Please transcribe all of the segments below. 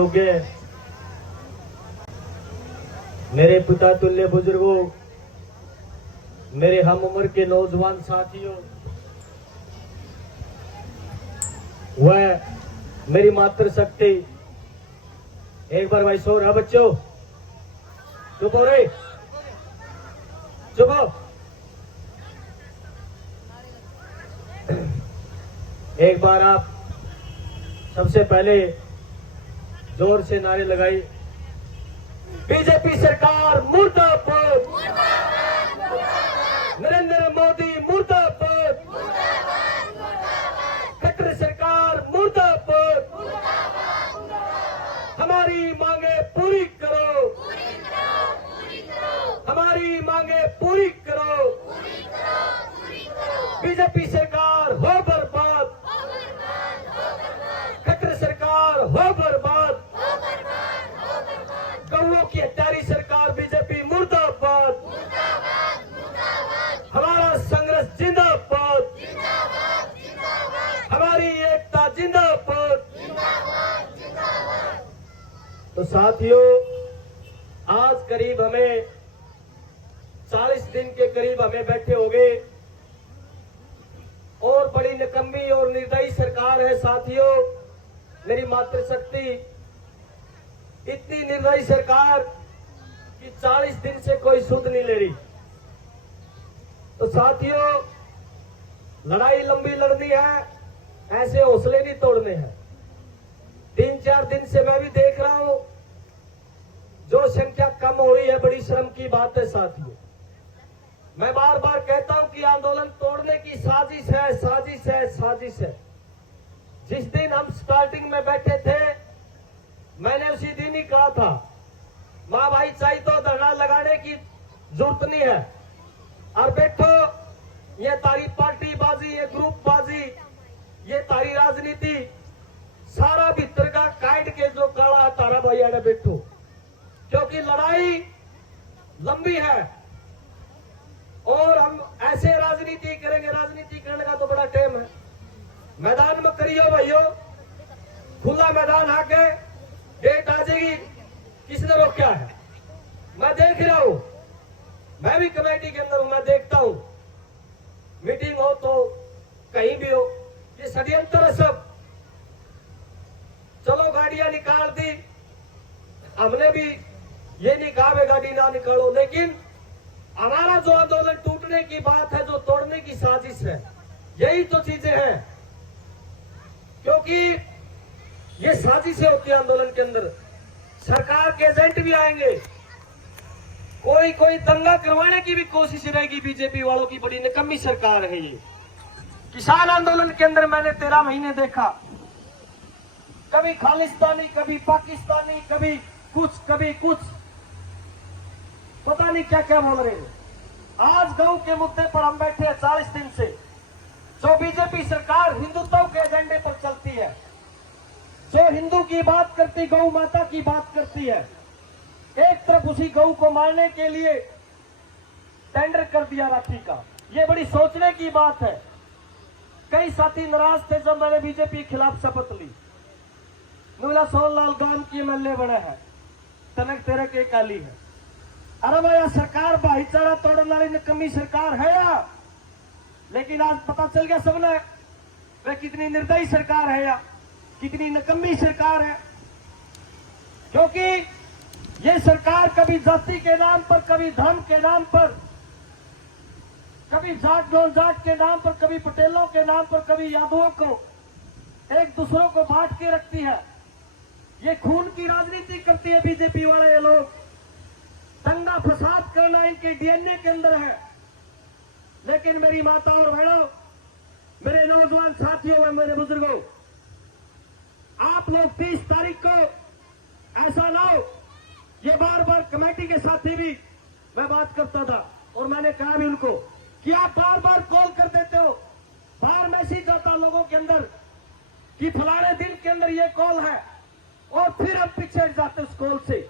योग्य मेरे पिता तुल्य बुजुर्गों, मेरे हम उम्र के नौजवान साथियों, वह मेरी मातृशक्ति। एक बार भाई सो रहा बच्चों, चुप हो रे, चुप हो। एक बार आप सबसे पहले जोर से नारे लगाई, बीजेपी सरकार मुर्दाबाद, नरेंद्र मोदी मुर्दाबाद, खट्टर सरकार मुर्दाबाद, हमारी मांगे पूरी करो, हमारी मांगे पूरी करो, बीजेपी सरकार हो बर्बाद, खट्टर सरकार हो बर्बाद, गौओं की हत्यारी सरकार बीजेपी मुर्दाबाद, हमारा संघर्ष जिंदाबाद, हमारी एकता जिंदाबाद। तो साथियों, आज करीब हमें 40 दिन के करीब हमें बैठे हो गए और बड़ी निकम्मी और निर्दयी सरकार है साथियों। मेरी मातृशक्ति इतनी निर्दयी सरकार कि 40 दिन से कोई सुध नहीं ले रही। तो साथियों, लड़ाई लंबी लड़नी है, ऐसे हौसले नहीं तोड़ने हैं। 3-4 दिन से मैं भी देख रहा हूं, जो संख्या कम हो रही है, बड़ी शर्म की बात है साथियों। मैं बार बार कहता हूं कि आंदोलन तोड़ने की साजिश है, साजिश है, साजिश है। जिस दिन हम स्टार्टिंग में बैठे थे, मैंने उसी दिन ही कहा था, मां भाई चाहिए तो धरना लगाने की जरूरत नहीं है, और बैठो, ये तारी पार्टी बाजी, ये ग्रुप बाजी, ये तारी राजनीति, सारा भीतर का काट के जो काला तारा भाई आने बैठो, क्योंकि लड़ाई लंबी है और हम ऐसे राजनीति करेंगे। राजनीति करने का तो बड़ा टाइम है, मैदान में करियो भाइयों, खुला मैदान आके डेट आ जाएगी, किसने रोका है? मैं देख रहा हूं, मैं भी कमेटी के अंदर हूं, मैं देखता हूं, मीटिंग हो तो कहीं भी हो, ये षड्यंत्र है सब। चलो गाड़ियां निकाल दी, हमने भी ये नहीं कहा वे गाड़ी ना निकालो, लेकिन हमारा जो आंदोलन टूटने की बात है, जो तोड़ने की साजिश है, यही तो चीजें हैं। क्योंकि ये साजिशें होती है आंदोलन के अंदर, सरकार के एजेंट भी आएंगे, कोई दंगा करवाने की भी कोशिश रहेगी। बीजेपी वालों की बड़ी निकम्मी सरकार है ये। किसान आंदोलन के अंदर मैंने 13 महीने देखा, कभी खालिस्तानी, कभी पाकिस्तानी, कभी कुछ, पता नहीं क्या क्या बोल रहे हैं। आज गौ के मुद्दे पर हम बैठे हैं 40 दिन से। जो बीजेपी सरकार हिंदुत्व के एजेंडे पर चलती है, जो हिंदू की बात करती, गौ माता की बात करती है, एक तरफ उसी गौ को मारने के लिए टेंडर कर दिया राखी का। ये बड़ी सोचने की बात है। कई साथी नाराज थे जब मैंने बीजेपी के खिलाफ शपथ ली। नुला सोनलाल गांव की एमएलए बने हैं, तनक तेरे के काली है। अरे भाई, सरकार भाईचारा तोड़ने वाली निकम्मी सरकार है या? लेकिन आज पता चल गया सबने, वे कितनी निर्दयी सरकार है या कितनी निकम्मी सरकार है। क्योंकि ये सरकार कभी जाति के नाम पर, कभी धर्म के नाम पर, कभी जाट जाट के नाम पर, कभी पटेलों के नाम पर, कभी यादवों को एक दूसरों को बांट के रखती है। ये खून की राजनीति करती है बीजेपी वाले ये लोग। दंगा फसाद करना इनके डीएनए के अंदर है। लेकिन मेरी माता और बहनों, मेरे नौजवान साथियों और मेरे बुजुर्गों, आप लोग 30 तारीख को ऐसा ना हो, ये बार बार कमेटी के साथी भी मैं बात करता था और मैंने कहा भी उनको कि आप बार बार कॉल कर देते हो, बार मैसेज आता लोगों के अंदर कि फलाने दिन के अंदर ये कॉल है, और फिर हम पीछे हट जाते उस कॉल से।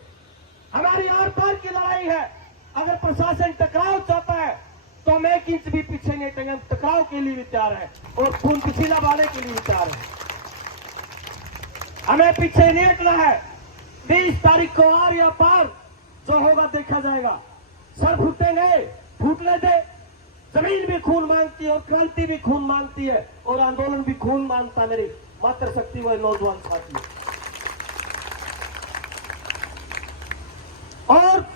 हमारी आर पार की लड़ाई है। अगर प्रशासन टकराव चाहता है तो हम 1 इंच भी पीछे नहीं हटेंगे। टकराव के लिए भी तैयार है और खून पसीना बहाने के लिए भी तैयार है। हमें पीछे नहीं हटना है। 30 तारीख को आर या पार जो होगा देखा जाएगा। सर फूटेंगे, फूटने दे। जमीन भी खून मांगती है और क्रांति भी खून मांगती है और आंदोलन भी खून मांगता है। मेरी मातृशक्ति व नौजवान साथी, और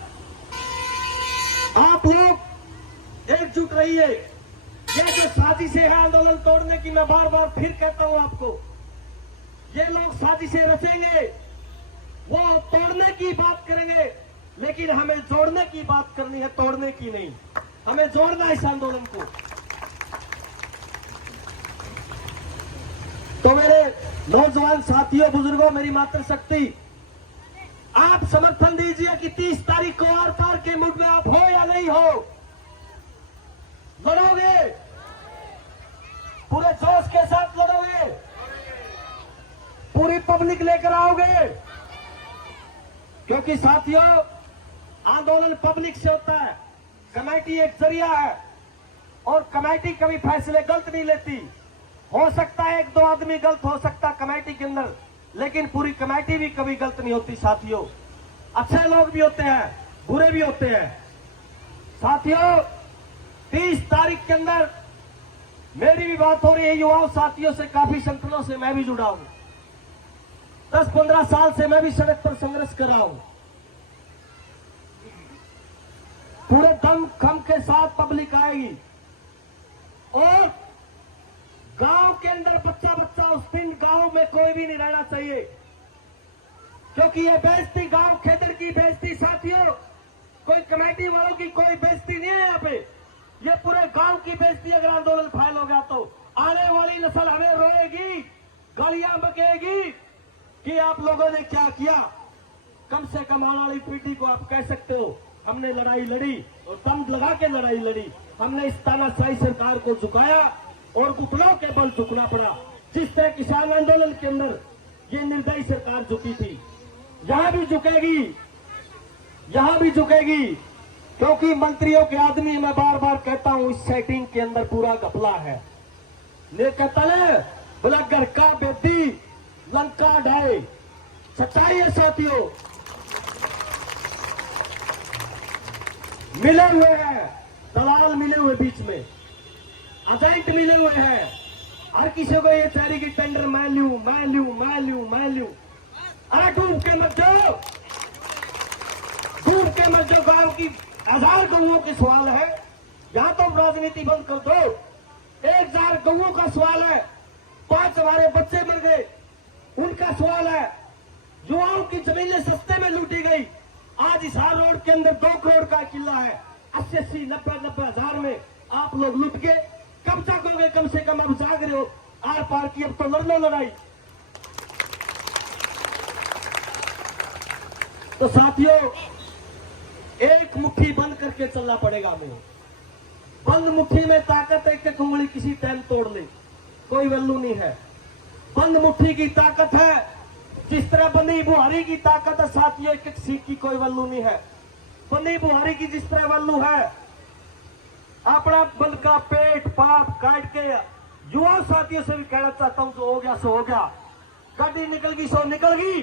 आप लोग एकजुट रहिए। ये जो साजिशें है आंदोलन तोड़ने की, मैं बार बार फिर कहता हूं आपको, ये लोग साजिशें रचेंगे, वो तोड़ने की बात करेंगे, लेकिन हमें जोड़ने की बात करनी है, तोड़ने की नहीं। हमें जोड़ना है इस आंदोलन को। तो मेरे नौजवान साथियों, बुजुर्गों, मेरी मातृशक्ति, आप समर्थन दीजिए कि 30 तारीख को आर पार के मुल्क में आप हो या नहीं हो, लड़ोगे, पूरे जोश के साथ लड़ोगे, पूरी पब्लिक लेकर आओगे। क्योंकि साथियों, आंदोलन पब्लिक से होता है, कमेटी एक जरिया है और कमेटी कभी फैसले गलत नहीं लेती। हो सकता है एक दो आदमी गलत हो सकता है कमेटी के अंदर, लेकिन पूरी कमेटी भी कभी गलत नहीं होती साथियों। अच्छे लोग भी होते हैं, बुरे भी होते हैं। साथियों, 30 तारीख के अंदर मेरी भी बात हो रही है युवाओं साथियों से, काफी संगठनों से मैं भी जुड़ा हूं। 10-15 साल से मैं भी सड़क पर संघर्ष कर रहा हूं। पूरे दम खम के साथ पब्लिक आएगी और गांव के अंदर बच्चा बच्चा, उस दिन गांव में कोई भी नहीं रहना चाहिए, क्योंकि ये बेइज्जती गांव खेतर की बेइज्जती साथियों, कोई कमेटी वालों की कोई बेइज्जती नहीं है यहाँ पे, ये पूरे गांव की बेइज्जती। अगर आंदोलन फाइल हो गया तो आने वाली नस्ल हमें रोएगी, गालियां बकेगी कि आप लोगों ने क्या किया। कम से कम आने वाली पीढ़ी को आप कह सकते हो, हमने लड़ाई लड़ी और दम लगा के लड़ाई लड़ी। हमने इस तानाशाही सरकार को झुकाया और घुटनों के बल झुकना पड़ा। जिस तरह किसान आंदोलन के अंदर ये निर्दयी सरकार झुकी थी, यहां भी झुकेगी, यहां भी झुकेगी। क्योंकि मंत्रियों के आदमी, मैं बार बार कहता हूं, इस सेटिंग के अंदर पूरा घपला है। बोला घर का बेटी लंका ढाए, सच्चाई है साथियों। मिले हुए हैं दलाल, मिले हुए बीच में एजेंट मिले हुए हैं। हर किसी को ये चाह रही कि टेंडर मैं लूं, मैं लूं, मैं लूं, मैं लूं। अरे डूब के मत जाओ, डूब के मत जाओ। गांव की 1000 गौओं के सवाल है, यहां तो राजनीति बंद कर दो। 1000 गौओं का सवाल है, 5 हमारे बच्चे मर गए, उनका सवाल है। युवाओं की जमीनें सस्ते में लूटी गई। आज हिसार रोड के अंदर 2 करोड़ का किला है, 80-80, 90-90 हजार में आप लोग लूट के कब्जा करोगे। कम से कम अब जाग रहे हो, आर पार की, अब तो लड़ लो लड़ाई। तो साथियों, एक मुट्ठी बंद करके चलना पड़ेगा हमें। बंद मुट्ठी में ताकत है कि उंगली किसी टाइम तोड़ ले, कोई वैल्यू नहीं है। बंद मुट्ठी की ताकत है, जिस तरह बंदी बुहारी की ताकत है साथियों, एक सीख की कोई वैल्यू नहीं है। बंदी बुहारी की जिस तरह वैल्यू है, अपना बंद का पेट पाप काट के युवा साथियों से भी कहना चाहता हूं, जो हो गया सो हो गया, गाड़ी निकल गई सो निकल गई,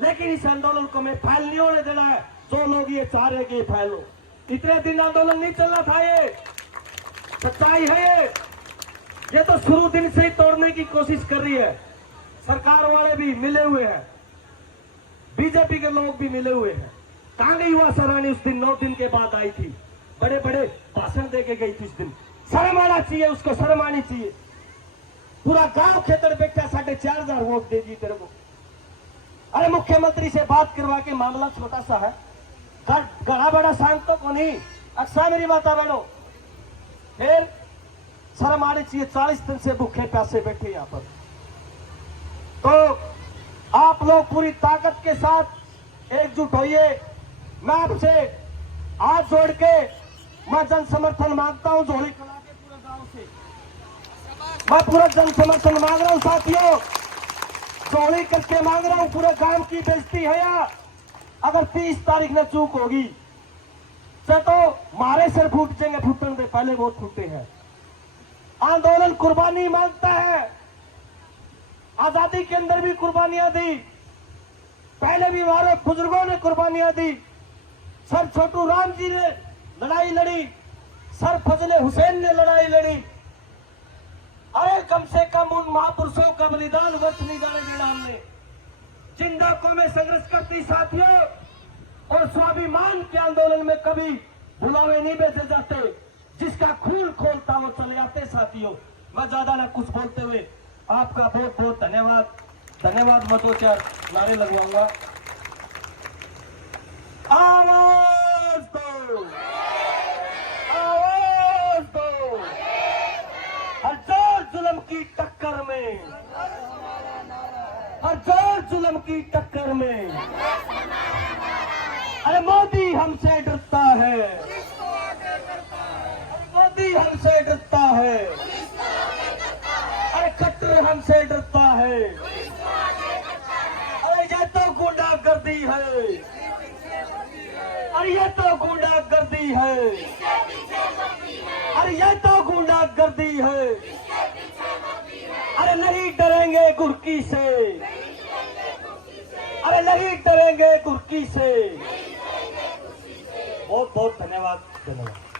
लेकिन इस आंदोलन को मैं फैल नहीं होने देना है। जो लोग ये चाह रहे कि फैलो, इतने दिन आंदोलन नहीं चलना था, ये सच्चाई है। ये तो शुरू दिन से ही तोड़ने की कोशिश कर रही है। सरकार वाले भी मिले हुए हैं, बीजेपी के लोग भी मिले हुए हैं। कहां गई युवा सराहनी उस दिन 9 दिन के बाद आई थी, बड़े बड़े भाषण दे के गई थी। उस दिन शर्म आना चाहिए, उसको शर्म आनी चाहिए। पूरा गांव खेतर बैठा, 4500 वोट दे दी तेरे को। अरे मुख्यमंत्री से बात करवा के, मामला छोटा सा है, बड़ा बड़ा शांत तो को नहीं। अक्सर मेरी माता बहनों, फिर शर्म आनी चाहिए। 40 दिन से भूखे प्यासे बैठे यहाँ पर। तो आप लोग पूरी ताकत के साथ एकजुट होइए। मैं आपसे हाथ जोड़ के मैं जन समर्थन मांगता हूं, झोली कला के पूरे गांव से मैं पूरा जन समर्थन मांग रहा हूं साथियों। झोली करके मांग रहा हूं, पूरे गांव की बेइज्जती है यहाँ। अगर 30 तारीख में चूक होगी तो मारे सिर फूट जाएंगे, फूटने से पहले बहुत फूटे हैं। आंदोलन कुर्बानी मांगता है, आजादी के अंदर भी कुर्बानियां दी, पहले भी हमारे बुजुर्गों ने कुर्बानियां दी। सर छोटू राम जी ने लड़ाई लड़ी, सर फजले हुसैन ने लड़ाई लड़ी। अरे कम से कम उन महापुरुषों का बलिदान व्यर्थ नहीं जाने देना हमने। जिंदा कौमें संघर्ष करती साथियों, और स्वाभिमान के आंदोलन में कभी बुलावे नहीं भेजे जाते। जिसका खून खोलता वो चले जाते साथियों। मैं ज्यादा ना कुछ बोलते हुए आपका बहुत बहुत धन्यवाद। धन्यवाद मैं 2-4 नारे लगवाऊंगा। आवाज दो, आवाज दो, हजार जुल्म की टक्कर में, हजार जुल्म की टक्कर में। अरे मोदी हमसे डरता है, मोदी हमसे डरता है, अरे खट्टर हमसे डरता है। अरे ये तो गुंडागर्दी है, अरे ये तो गुंडागर्दी है, अरे ये तो गुंडागर्दी है। अरे नहीं डरेंगे गुरकी से, अरे नहीं डरेंगे गुरकी से। बहुत बहुत धन्यवाद, धन्यवाद।